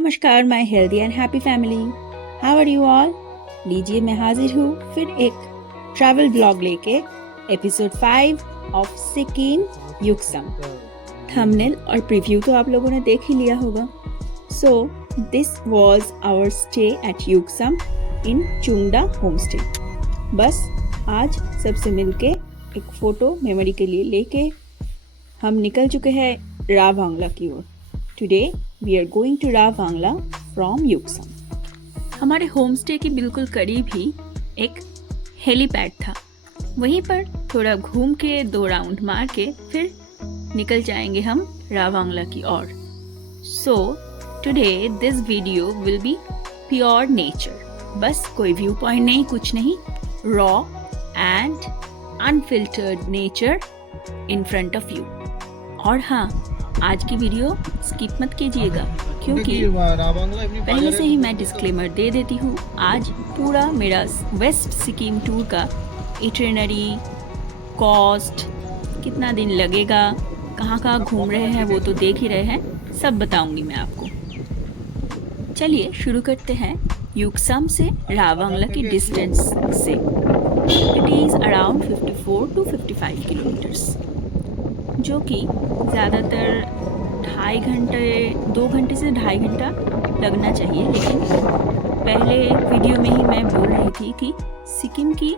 नमस्कार my healthy and happy family, how are you all. लीजिए मैं हाजिर हूँ फिर एक ट्रैवल ब्लॉग लेके, episode 5 of Sikkim Yuksom. Thumbnail और प्रीव्यू तो आप लोगों ने देख ही लिया होगा। So this was our stay at Yuksom in Chungda home stay. बस आज सबसे मिलके एक फ़ोटो मेमोरी के लिए लेके हम निकल चुके हैं रा बांग्ला की ओर। Today we are going to Rabangla from युक्सम। हमारे होम स्टे के बिल्कुल करीब ही एक हेलीपैड था। वहीं पर थोड़ा घूम के 2 राउंड मार के फिर निकल जाएंगे हम रा बांग्ला की ओर। So today this video will be pure nature. बस कोई व्यू पॉइंट नहीं, कुछ नहीं, raw and unfiltered nature in front of you. और हाँ, आज की वीडियो स्किप मत कीजिएगा, क्योंकि पहले से ही मैं डिस्क्लेमर दे देती हूँ। आज पूरा मेरा वेस्ट सिक्किम टूर का इटिनरी, कॉस्ट, कितना दिन लगेगा, कहाँ कहाँ घूम रहे हैं वो तो देख ही रहे हैं, सब बताऊंगी मैं आपको। चलिए शुरू करते हैं युक्सम से रा बांग्ला की डिस्टेंस से। It is around 54 to 55 kilometres, जो कि ज़्यादातर 2.5 घंटे, 2 घंटे से 2.5 घंटा लगना चाहिए। लेकिन पहले वीडियो में ही मैं बोल रही थी कि सिक्किम की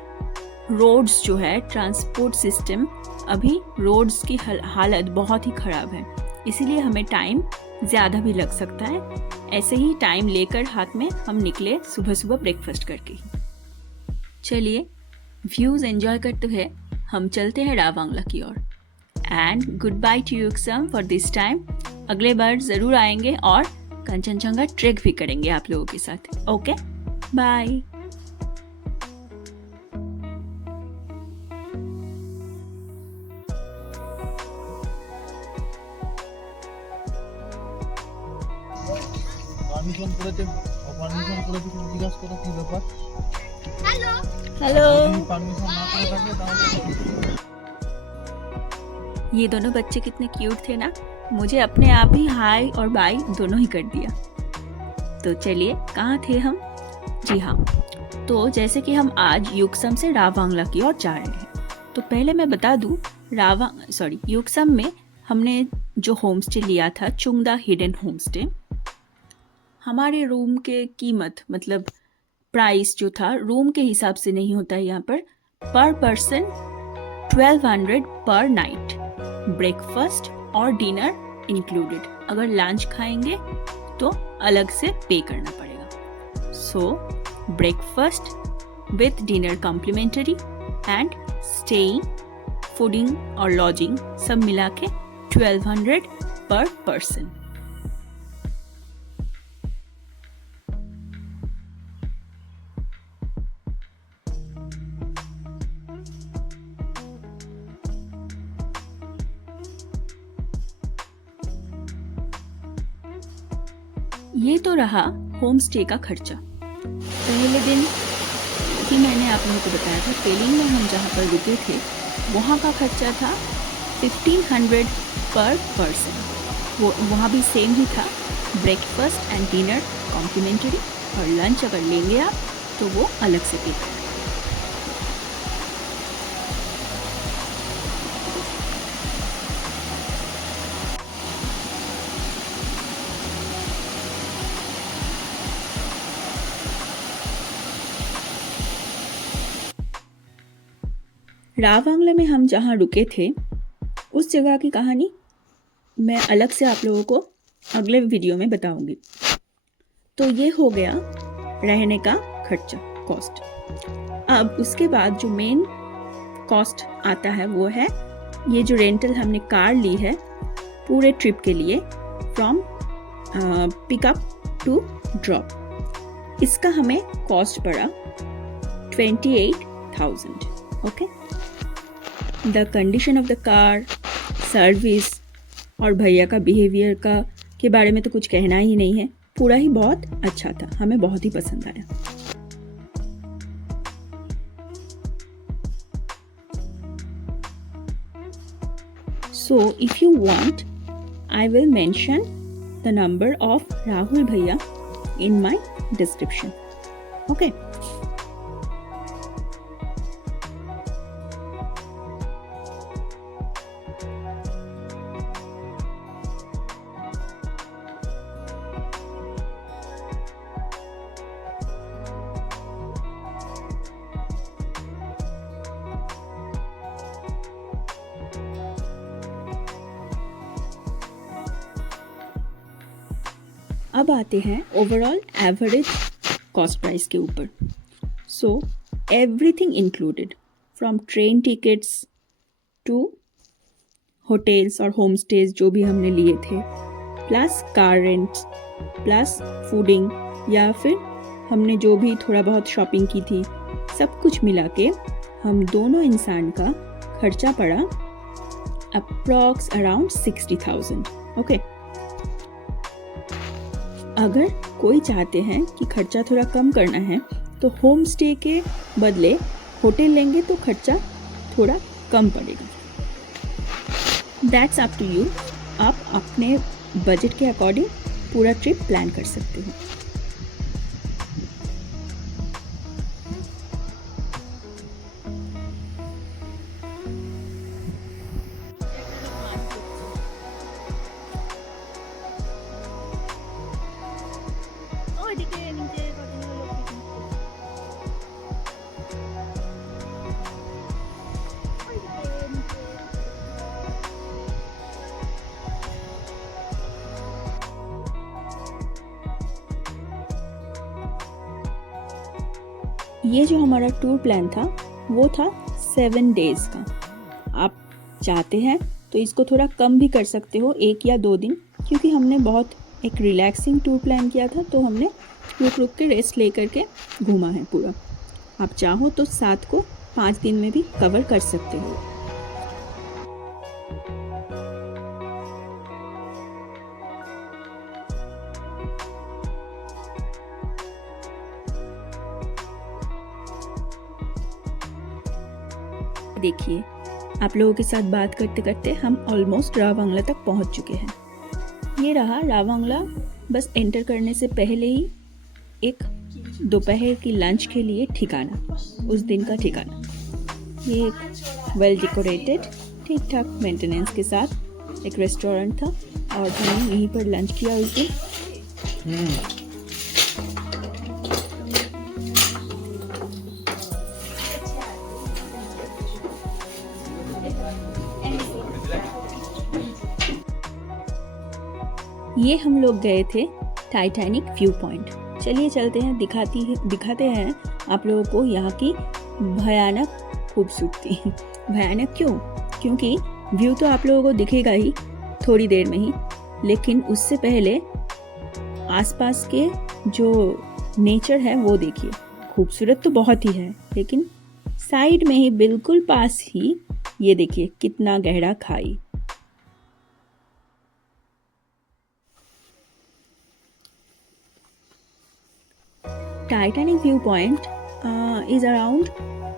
रोड्स जो है, ट्रांसपोर्ट सिस्टम, अभी रोड्स की हालत बहुत ही ख़राब है, इसीलिए हमें टाइम ज़्यादा भी लग सकता है। ऐसे ही टाइम लेकर हाथ में हम निकले सुबह सुबह ब्रेकफास्ट करके। चलिए व्यूज़ एंजॉय करते हुए हम चलते हैं रा बांग्ला की ओर। And good bye to Yuksom for this time. अगले बार ज़रूर आएंगे और कंचनजंगा ट्रेक भी करेंगे आप लोगों के साथ। Okay, bye. हेलो। ये दोनों बच्चे कितने क्यूट थे ना, मुझे अपने आप ही हाय और बाय दोनों ही कर दिया। तो चलिए, कहाँ थे हम? जी हाँ, तो जैसे कि हम आज युक्सम से रा बांग्ला की ओर जा रहे हैं, तो पहले मैं बता दूँ, युक्सम में हमने जो होम स्टे लिया था, चुंगडा हिडन होम स्टे, हमारे रूम के कीमत मतलब प्राइस जो था रूम के हिसाब से नहीं होता है, यहाँ पर पर्सन 1200 पर नाइट, ब्रेकफास्ट और डिनर इंक्लूडेड। अगर लंच खाएंगे तो अलग से पे करना पड़ेगा। सो breakfast with dinner complementary and staying, fooding और लॉजिंग सब मिला के 1200 पर पर्सन। ये तो रहा होम स्टे का खर्चा। पहले दिन ही मैंने आप लोगों को बताया था, पेलिंग में हम जहाँ पर रुके थे वहाँ का खर्चा था 1500 पर पर्सन। वो वहाँ भी सेम ही था, ब्रेकफास्ट एंड डिनर कॉम्प्लीमेंटरी, और लंच अगर लेंगे आप तो वो अलग से पे करना। रा बांग्ला में हम जहाँ रुके थे उस जगह की कहानी मैं अलग से आप लोगों को अगले वीडियो में बताऊंगी। तो ये हो गया रहने का खर्चा, कॉस्ट। अब उसके बाद जो मेन कॉस्ट आता है वो है ये जो रेंटल हमने कार ली है पूरे ट्रिप के लिए, फ्रॉम पिकअप टू ड्रॉप। इसका हमें कॉस्ट पड़ा 28,000। Okay, the condition of the car, service और भैया का बिहेवियर के बारे में तो कुछ कहना ही नहीं है। पूरा ही बहुत अच्छा था, हमें बहुत ही पसंद आया। So if you want, I will mention the number of Rahul Bhaiya in my description. Okay. अब आते हैं ओवरऑल एवरेज कॉस्ट प्राइस के ऊपर. So everything included from train tickets to hotels और होम स्टेज जो भी हमने लिए थे, plus car rents, plus fooding, या फिर हमने जो भी थोड़ा बहुत शॉपिंग की थी, सब कुछ मिला के हम दोनों इंसान का खर्चा पड़ा अप्रॉक्स अराउंड 60,000. ओके. अगर कोई चाहते हैं कि खर्चा थोड़ा कम करना है तो होम स्टे के बदले होटल लेंगे तो खर्चा थोड़ा कम पड़ेगा. That's up to you. आप अपने बजट के अकॉर्डिंग पूरा ट्रिप प्लान कर सकते हो. ये जो हमारा टूर प्लान था वो था 7 डेज का. आप चाहते हैं तो इसको थोड़ा कम भी कर सकते हो, 1 या 2 दिन, क्योंकि हमने बहुत एक रिलैक्सिंग टूर प्लान किया था तो हमने रुक रुक के रेस्ट ले करके घूमा है पूरा. आप चाहो तो 7 को 5 दिन में भी कवर कर सकते हो. देखिए, आप लोगों के साथ बात करते करते हम ऑलमोस्ट राव बांग्ला तक पहुंच चुके हैं. ये रहा राव बांग्ला. बस एंटर करने से पहले ही एक दोपहर की लंच के लिए ठिकाना, उस दिन का ठिकाना. ये एक वेल डेकोरेटेड, ठीक ठाक मेंटेनेंस के साथ एक रेस्टोरेंट था और हमने यहीं पर लंच किया उस दिन. ये हम लोग गए थे टाइटैनिक व्यू पॉइंट. चलिए चलते हैं, दिखाते हैं आप लोगों को यहाँ की भयानक खूबसूरती. भयानक क्यों? क्योंकि व्यू तो आप लोगों को दिखेगा ही थोड़ी देर में ही, लेकिन उससे पहले आसपास के जो नेचर है वो देखिए. खूबसूरत तो बहुत ही है, लेकिन साइड में ही बिल्कुल पास ही ये देखिए कितना गहरा खाई. Titanic viewpoint is around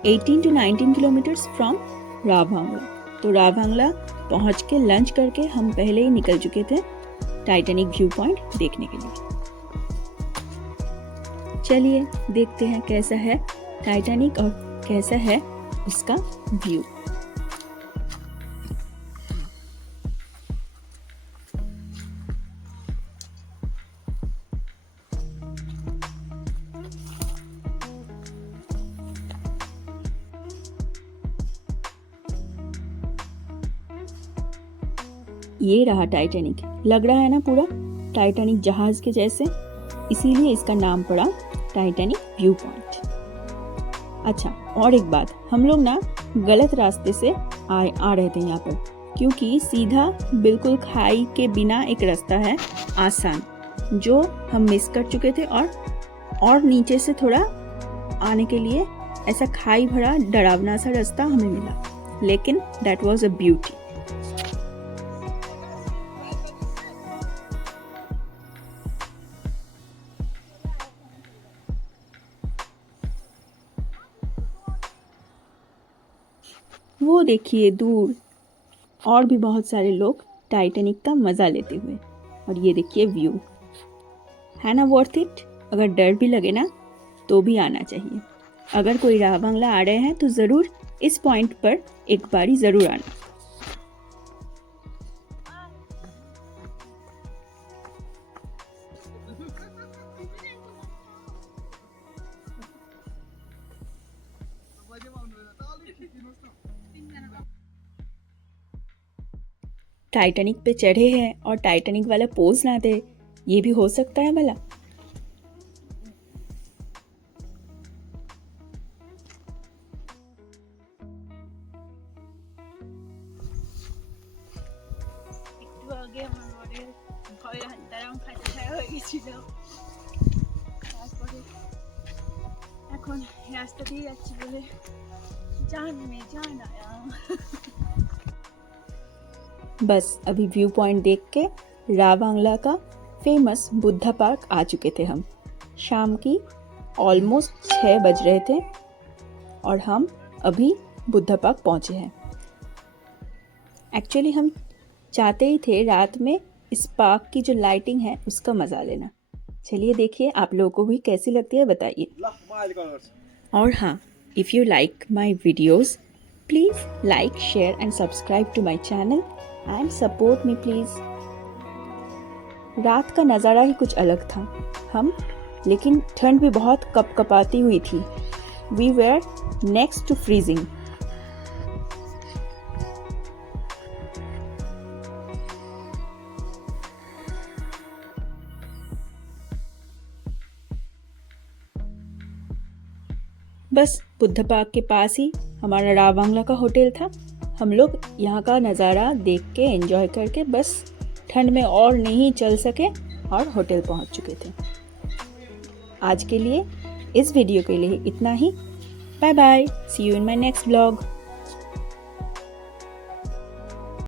18 to 19 kilometers from Rao Bangla. तो राव बांग्ला पहुँच के लंच करके हम पहले ही निकल चुके थे टाइटैनिक व्यू पॉइंट देखने के लिए. चलिए देखते हैं कैसा है टाइटैनिक और कैसा है उसका व्यू. ये रहा टाइटैनिक. लग रहा है ना पूरा टाइटैनिक जहाज के जैसे, इसीलिए इसका नाम पड़ा टाइटैनिक व्यू पॉइंट. अच्छा, और एक बात, हम लोग ना गलत रास्ते से आ रहे थे यहाँ पर, क्योंकि सीधा बिल्कुल खाई के बिना एक रास्ता है आसान, जो हम मिस कर चुके थे. और नीचे से थोड़ा आने के लिए ऐसा खाई भरा डरावना सा रास्ता हमें मिला, लेकिन दैट वाज अ ब्यूटी. वो देखिए दूर और भी बहुत सारे लोग टाइटैनिक का मज़ा लेते हुए. और ये देखिए व्यू, है ना वर्थ इट। अगर डर भी लगे ना तो भी आना चाहिए। अगर कोई राव बांग्ला आ रहे हैं तो ज़रूर इस पॉइंट पर एक बारी ज़रूर आना। टाइटैनिक पे चढ़े हैं और टाइटैनिक वाला पोज ना दे, ये भी हो सकता है भला। একটু আগে আমার মনের ভয়ে হান্তারাম খাঁচা ছায়া হয়ে গেছিল, তারপরে এখন রাস্তা দিয়ে যাচ্ছি বলে जान में जान आया। बस अभी व्यू पॉइंट देख के राव बांग्ला का फेमस बुद्धा पार्क आ चुके थे हम। शाम की ऑलमोस्ट 6 बज रहे थे और हम अभी बुद्धा पार्क पहुंचे हैं। एक्चुअली हम चाहते ही थे रात में इस पार्क की जो लाइटिंग है उसका मज़ा लेना। चलिए देखिए आप लोगों को भी कैसी लगती है बताइए। और हाँ, if you like my videos, please like, share and subscribe to my channel and support me please। रात का नज़ारा ही कुछ अलग था। लेकिन ठंड भी बहुत कपकपाती हुई थी। We were next to freezing। बस बुद्ध पार्क के पास ही हमारा राव बांग्ला का होटल था। हम लोग यहाँ का नज़ारा देख के एंजॉय करके बस ठंड में और नहीं चल सके और होटल पहुँच चुके थे। आज के लिए इस वीडियो के लिए इतना ही। Bye bye, see you in my next blog.